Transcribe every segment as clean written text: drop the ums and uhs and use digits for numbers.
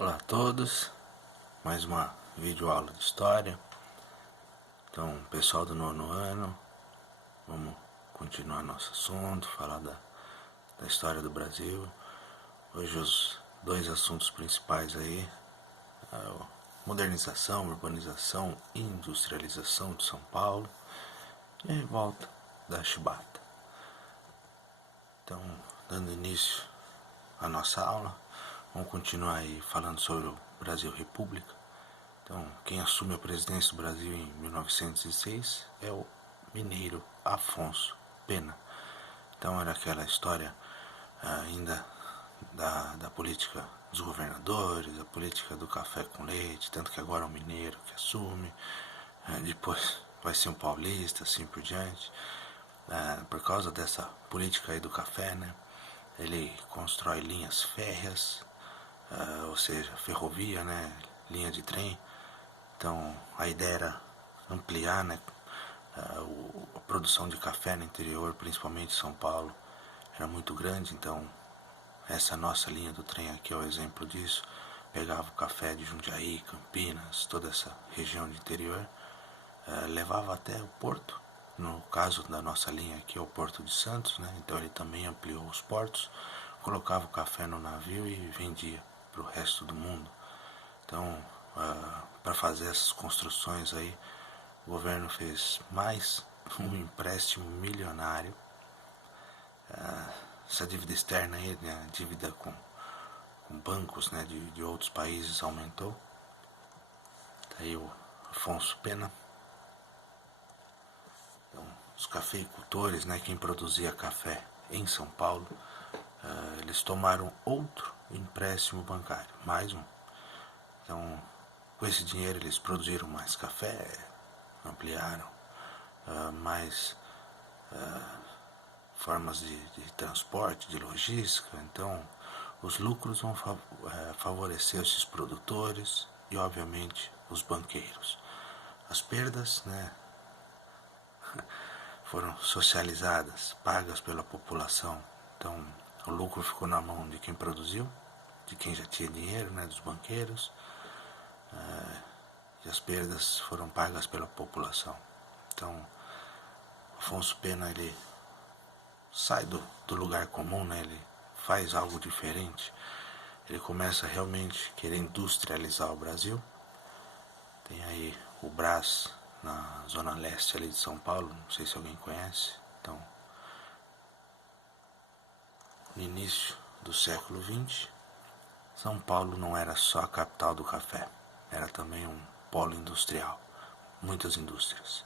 Olá a todos, mais uma videoaula de história. Então, pessoal do 9º ano, vamos continuar nosso assunto, falar da história do Brasil. Hoje os dois assuntos principais aí, a modernização, urbanização e industrialização de São Paulo e a revolta da Chibata. Então, dando início à nossa aula, vamos continuar aí falando sobre o Brasil República. Então, quem assume a presidência do Brasil em 1906 é o mineiro Afonso Pena. Então, era aquela história ainda da política dos governadores, a política do café com leite, tanto que agora é o mineiro que assume, depois vai ser um paulista, assim por diante. Por causa dessa política aí do café, né, ele constrói linhas férreas, ou seja, ferrovia, né, linha de trem. Então, a ideia era ampliar, né, a produção de café no interior, principalmente São Paulo, era muito grande. Então, essa nossa linha do trem aqui é o exemplo disso. Pegava o café de Jundiaí, Campinas, toda essa região de interior, levava até o porto. No caso da nossa linha aqui é o Porto de Santos, né? Então ele também ampliou os portos, colocava o café no navio e vendia para o resto do mundo. Então, para fazer essas construções aí, o governo fez mais um empréstimo milionário. Essa dívida externa aí, né, a dívida com bancos, né, de outros países aumentou. Tá aí o Afonso Pena. Então, os cafeicultores, né, quem produzia café em São Paulo, eles tomaram outro empréstimo bancário, mais um. Então, com esse dinheiro eles produziram mais café, ampliaram mais formas de transporte, de logística. Então, os lucros vão favorecer esses produtores e, obviamente, os banqueiros. As perdas, né, foram socializadas, pagas pela população. Então, o lucro ficou na mão de quem produziu, de quem já tinha dinheiro, né, dos banqueiros, e as perdas foram pagas pela população. Então, Afonso Pena, ele sai do lugar comum, né, ele faz algo diferente. Ele começa a realmente querer industrializar o Brasil. Tem aí o Brás, na zona leste ali de São Paulo, não sei se alguém conhece. Então, no início do século XX, São Paulo não era só a capital do café, era também um polo industrial, muitas indústrias.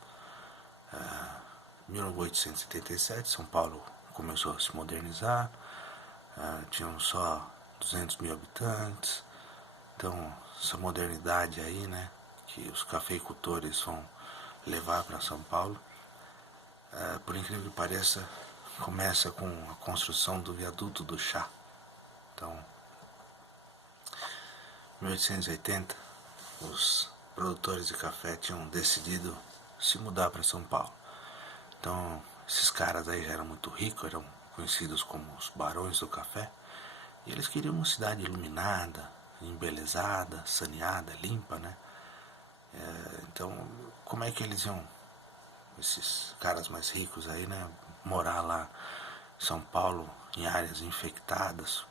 Em 1877, São Paulo começou a se modernizar, tinham só 200 mil habitantes. Então, essa modernidade aí, né, que os cafeicultores vão levar para São Paulo, por incrível que pareça, começa com a construção do viaduto do chá. Então, em 1880, os produtores de café tinham decidido se mudar para São Paulo. Então, esses caras aí já eram muito ricos, eram conhecidos como os barões do café, e eles queriam uma cidade iluminada, embelezada, saneada, limpa, né? Então, como é que eles iam, esses caras mais ricos aí, né, morar lá em São Paulo, em áreas infectadas,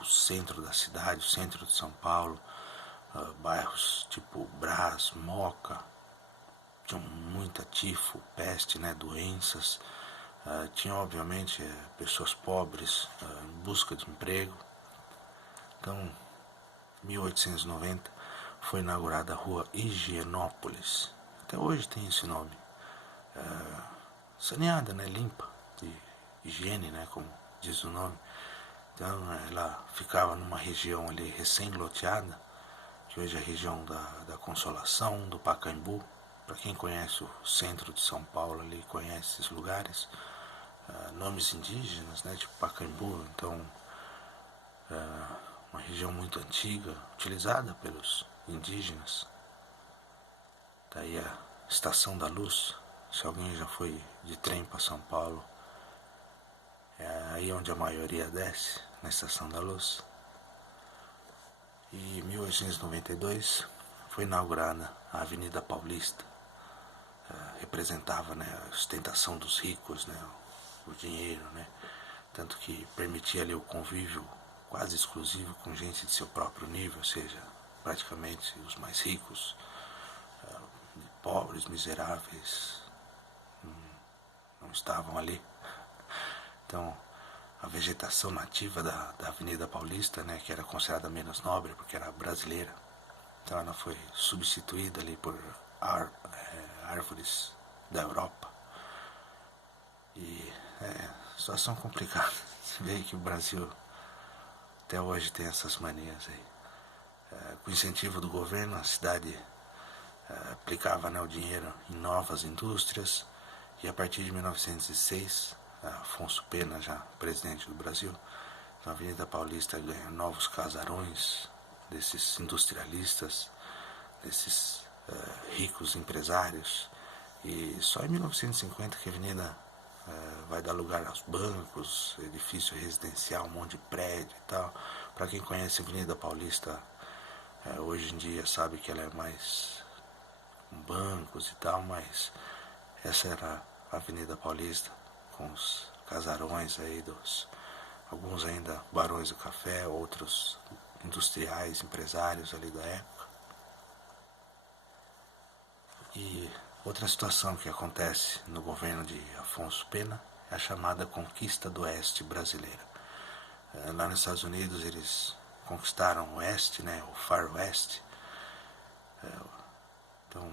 o centro da cidade, o centro de São Paulo, bairros tipo Brás, Moca, tinham muita tifo, peste, né, doenças. Tinha, obviamente, pessoas pobres em busca de emprego. Então, em 1890, foi inaugurada a rua Higienópolis. Até hoje tem esse nome. Saneada, né, limpa, de higiene, né, como diz o nome. Então, ela ficava numa região ali recém-loteada, que hoje é a região da Consolação, do Pacaembu. Para quem conhece o centro de São Paulo, ali conhece esses lugares, nomes indígenas, né, tipo Pacaembu. Então, uma região muito antiga, utilizada pelos indígenas. Daí a Estação da Luz, se alguém já foi de trem para São Paulo, é aí onde a maioria desce, na Estação da Luz. E em 1892 foi inaugurada a Avenida Paulista. Representava, né, a ostentação dos ricos, né, o dinheiro, né, tanto que permitia ali o convívio quase exclusivo com gente de seu próprio nível, ou seja, praticamente os mais ricos, pobres, miseráveis, não estavam ali. Então, a vegetação nativa da Avenida Paulista, né, que era considerada menos nobre porque era brasileira, então ela foi substituída ali por árvores da Europa. E situação complicada. Você vê que o Brasil até hoje tem essas manias aí. Com o incentivo do governo, a cidade aplicava, né, o dinheiro em novas indústrias, e a partir de 1906, Afonso Pena, já presidente do Brasil, a Avenida Paulista ganha novos casarões desses industrialistas, desses ricos empresários, e só em 1950 que a avenida vai dar lugar aos bancos, edifício residencial, um monte de prédio e tal. Para quem conhece a Avenida Paulista, hoje em dia sabe que ela é mais bancos e tal, mas essa era a Avenida Paulista, com os casarões aí alguns ainda barões do café, outros industriais, empresários ali da época. E outra situação que acontece no governo de Afonso Pena é a chamada Conquista do Oeste brasileira. Lá nos Estados Unidos eles conquistaram o Oeste, né, o Far West. Então,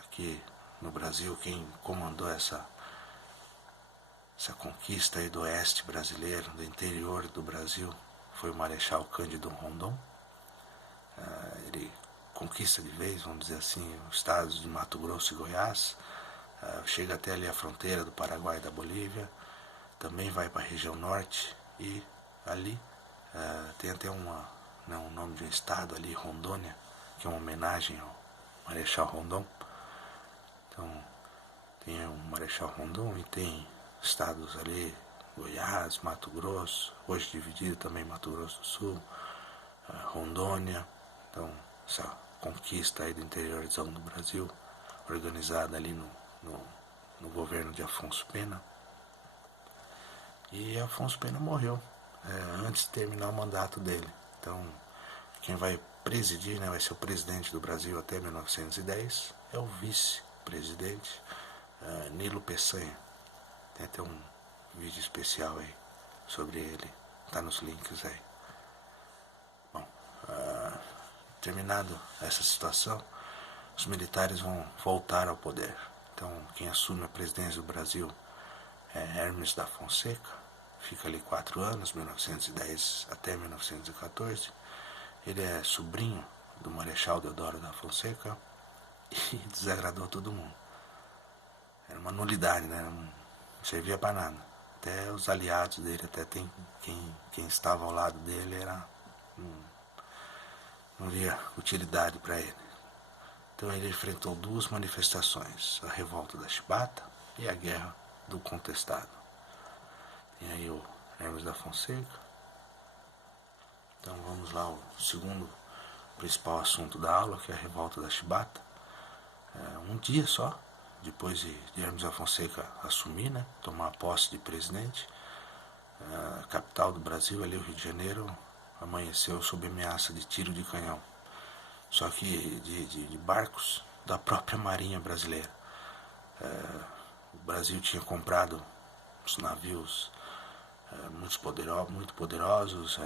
aqui no Brasil, quem comandou essa conquista aí do Oeste brasileiro, do interior do Brasil, foi o Marechal Cândido Rondon. Ele conquista de vez, vamos dizer assim, os estados de Mato Grosso e Goiás, chega até ali a fronteira do Paraguai e da Bolívia, também vai para a região norte, e ali tem até um nome de um estado ali, Rondônia, que é uma homenagem ao Marechal Rondon. Então tem o Marechal Rondon e tem estados ali, Goiás, Mato Grosso, hoje dividido também Mato Grosso do Sul, Rondônia. Então essa conquista aí do interiorzão do Brasil, organizada ali no governo de Afonso Pena. E Afonso Pena morreu antes de terminar o mandato dele. Então quem vai presidir, né, vai ser o presidente do Brasil até 1910, é o vice-presidente Nilo Peçanha. Tem até um vídeo especial aí sobre ele, tá nos links aí. Bom, terminado essa situação, os militares vão voltar ao poder. Então quem assume a presidência do Brasil é Hermes da Fonseca, fica ali 4 anos, 1910 até 1914. Ele é sobrinho do Marechal Deodoro da Fonseca e desagradou todo mundo. Era uma nulidade, né? Não servia para nada. Até os aliados dele, até quem estava ao lado dele, não via utilidade para ele. Então ele enfrentou 2 manifestações, a revolta da Chibata e a guerra do Contestado. Tem aí o Hermes da Fonseca. Então vamos lá, o segundo principal assunto da aula, que é a revolta da Chibata. Um dia só depois de Hermes da Fonseca assumir, né, tomar posse de presidente, a capital do Brasil, ali o Rio de Janeiro, amanheceu sob ameaça de tiro de canhão, só que de barcos da própria Marinha Brasileira. O Brasil tinha comprado os navios muito poderosos,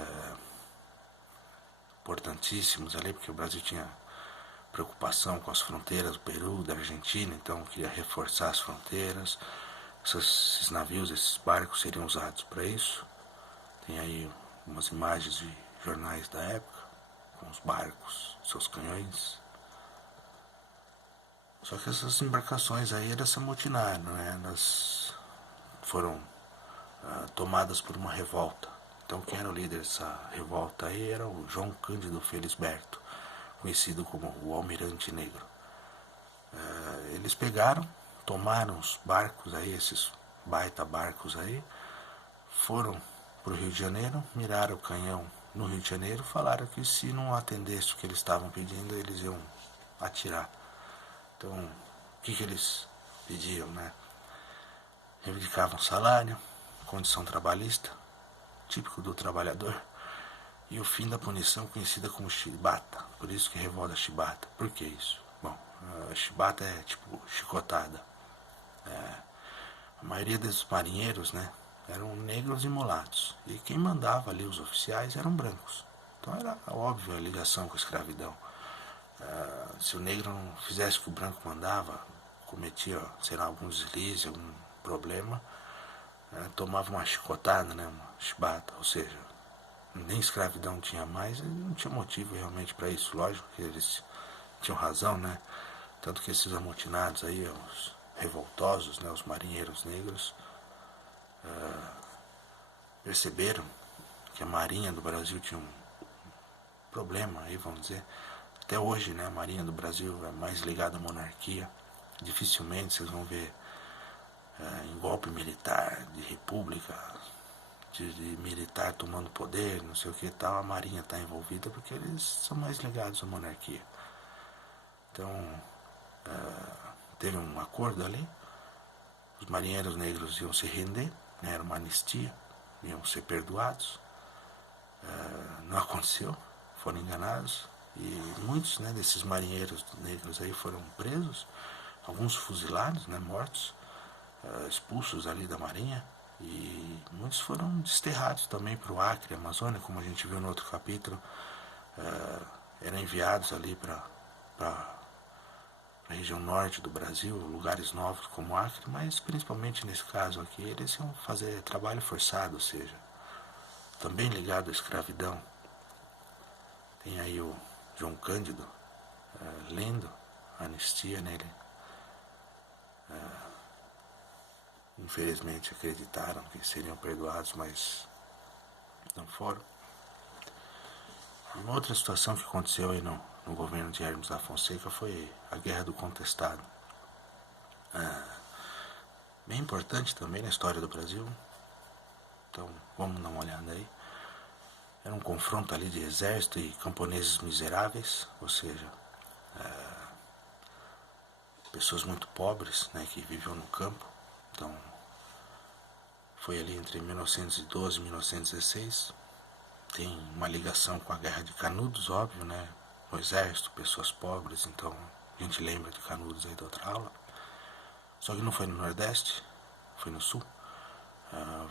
importantíssimos ali, porque o Brasil tinha preocupação com as fronteiras do Peru, da Argentina, então queria reforçar as fronteiras. Esses navios, esses barcos seriam usados para isso. Tem aí umas imagens de jornais da época, com os barcos, seus canhões. Só que essas embarcações aí elas se amotinaram, né? Elas foram tomadas por uma revolta. Então quem era o líder dessa revolta aí era o João Cândido Felisberto, conhecido como o Almirante Negro. Eles pegaram, tomaram os barcos aí, esses baita barcos aí, foram para o Rio de Janeiro, miraram o canhão no Rio de Janeiro, falaram que se não atendesse o que eles estavam pedindo, eles iam atirar. Então, o que eles pediam, né? Reivindicavam salário, condição trabalhista, típico do trabalhador, e o fim da punição conhecida como chibata. Por isso que revolta chibata. Por que isso? Bom, a chibata é tipo chicotada. A maioria dos marinheiros, né, eram negros e mulatos. E quem mandava ali, os oficiais, eram brancos. Então era óbvio a ligação com a escravidão. Se o negro não fizesse o que o branco mandava, cometia, sei lá, algum deslize, algum problema, tomava uma chicotada, né, uma chibata, ou seja, nem escravidão tinha mais, e não tinha motivo realmente para isso. Lógico que eles tinham razão, né? Tanto que esses amotinados aí, os revoltosos, né, os marinheiros negros, perceberam que a Marinha do Brasil tinha um problema aí, vamos dizer. Até hoje, né, a Marinha do Brasil é mais ligada à monarquia. Dificilmente vocês vão ver em golpe militar, de república, de militar tomando poder, não sei o que e tal, a Marinha está envolvida porque eles são mais ligados à monarquia. Então, teve um acordo ali, os marinheiros negros iam se render, né, era uma anistia, iam ser perdoados. Não aconteceu, foram enganados, e muitos, né, desses marinheiros negros aí foram presos, alguns fuzilados, né, mortos, expulsos ali da marinha, e muitos foram desterrados também para o Acre, Amazônia, como a gente viu no outro capítulo. Eram enviados ali para a região norte do Brasil, lugares novos como Acre, mas principalmente nesse caso aqui, eles iam fazer trabalho forçado, ou seja, também ligado à escravidão. Tem aí o João Cândido lendo a anistia nele. Infelizmente acreditaram que seriam perdoados, mas não foram. Uma outra situação que aconteceu aí no governo de Hermes da Fonseca foi a Guerra do Contestado. Bem importante também na história do Brasil. Então vamos dar uma olhada aí. Era um confronto ali de exército e camponeses miseráveis, ou seja, pessoas muito pobres, né, que viviam no campo. Então foi ali entre 1912 e 1916. Tem uma ligação com a Guerra de Canudos, óbvio, né? O exército, pessoas pobres, então a gente lembra de Canudos aí da outra aula. Só que não foi no Nordeste, foi no Sul.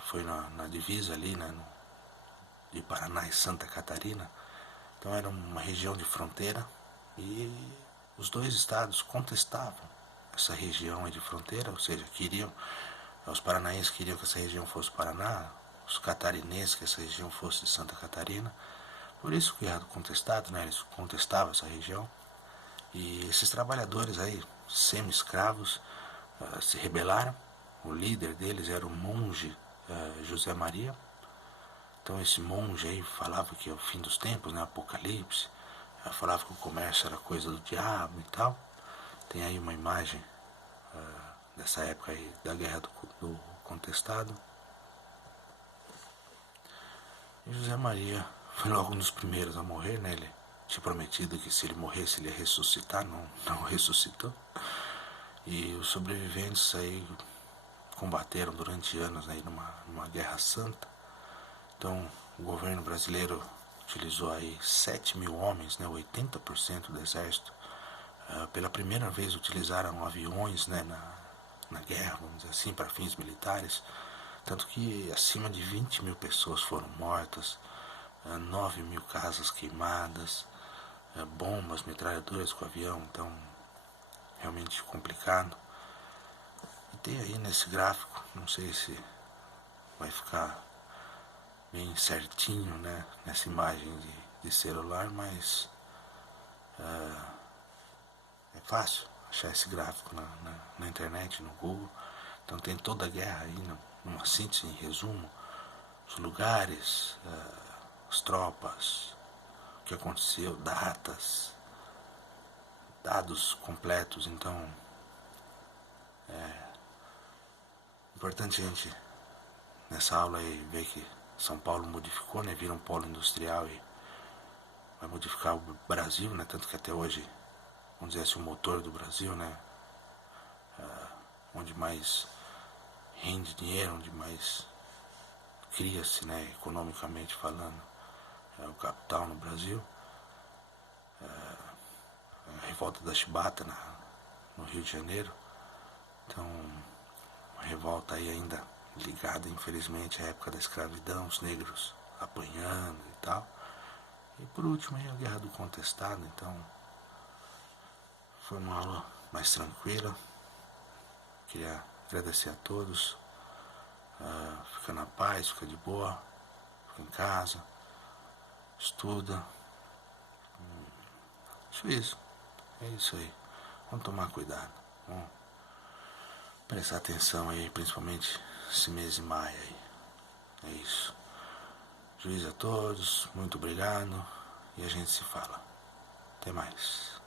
Foi na divisa ali, né? De Paraná e Santa Catarina. Então era uma região de fronteira e os dois estados contestavam essa região de fronteira, ou seja, os paranaenses queriam que essa região fosse Paraná, os catarinenses que essa região fosse de Santa Catarina. Por isso que era contestado, né? Eles contestavam essa região. E esses trabalhadores aí, semi-escravos, se rebelaram. O líder deles era o monge José Maria. Então esse monge aí falava que é o fim dos tempos, né? Apocalipse. Falava que o comércio era coisa do diabo e tal. Tem aí uma imagem dessa época aí da Guerra do Contestado. E José Maria foi logo um dos primeiros a morrer, né? Ele tinha prometido que se ele morresse ele ia ressuscitar, não ressuscitou. E os sobreviventes aí combateram durante anos aí numa guerra santa. Então o governo brasileiro utilizou aí 7.000 homens, né, 80% do exército. Pela primeira vez utilizaram aviões, né, na guerra, vamos dizer assim, para fins militares. Tanto que acima de 20.000 pessoas foram mortas, 9.000 casas queimadas, bombas, metralhadoras com avião, então realmente complicado. E tem aí nesse gráfico, não sei se vai ficar bem certinho, né, nessa imagem de celular, mas é fácil achar esse gráfico na internet, no Google. Então tem toda a guerra aí, numa síntese, em resumo, os lugares, as tropas, o que aconteceu, dados completos. Então é importante a gente nessa aula aí ver que São Paulo modificou, né? Vira um polo industrial e vai modificar o Brasil, né? Tanto que até hoje, vamos dizer assim, o motor do Brasil, né? Onde mais rende dinheiro, onde mais cria-se, né? Economicamente falando, é o capital no Brasil. A revolta da Chibata no Rio de Janeiro. Então, uma revolta aí ainda ligada, infelizmente, à época da escravidão, os negros apanhando e tal. E por último aí a Guerra do Contestado. Então, foi uma aula mais tranquila. Queria agradecer a todos. Fica na paz, fica de boa, fica em casa, estuda. Isso. É isso aí. Vamos tomar cuidado. Vamos prestar atenção aí, principalmente esse mês de maio aí. É isso. Juízo a todos, muito obrigado e a gente se fala. Até mais.